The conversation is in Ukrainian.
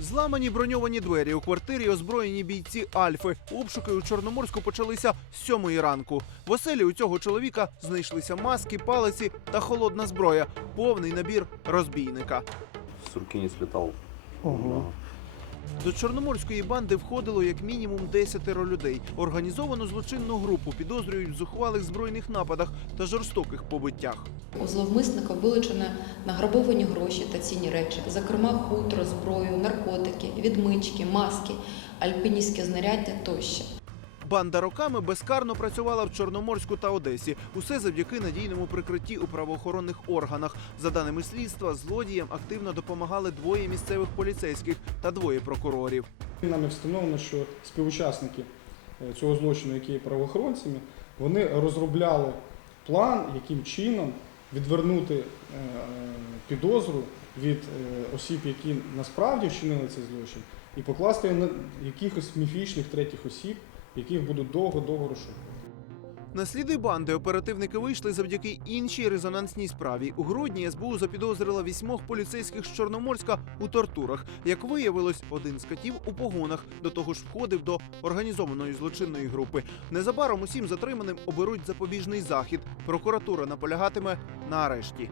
Зламані броньовані двері у квартирі озброєні бійці Альфи. Обшуки у Чорноморську почалися з сьомої ранку. В оселі у цього чоловіка знайшлися маски, палиці та холодна зброя. Повний набір розбійника. С руки. Ого. До чорноморської банди входило як мінімум десятеро людей. Організовану злочинну групу підозрюють в зухвалих збройних нападах та жорстоких побиттях. У зловмисника вилучено награбовані гроші та цінні речі, зокрема хутро, зброю, наркотики, відмички, маски, альпіністське знаряддя тощо. Банда роками безкарно працювала в Чорноморську та Одесі. Усе завдяки надійному прикритті у правоохоронних органах. За даними слідства, злодіям активно допомагали двоє місцевих поліцейських та двоє прокурорів. Нами встановлено, що співучасники е, цього злочину, які є правоохоронцями, вони розробляли план, яким чином відвернути е, підозру від е, осіб, які насправді вчинили цей злочин, і покласти на якихось міфічних третіх осіб, яких будуть довго-довго розшукувати. На сліди банди оперативники вийшли завдяки іншій резонансній справі. У грудні СБУ запідозрила вісьмох поліцейських з Чорноморська у тортурах. Як виявилось, один з катів у погонах до того ж входив до організованої злочинної групи. Незабаром усім затриманим оберуть запобіжний захід. Прокуратура наполягатиме на арешті.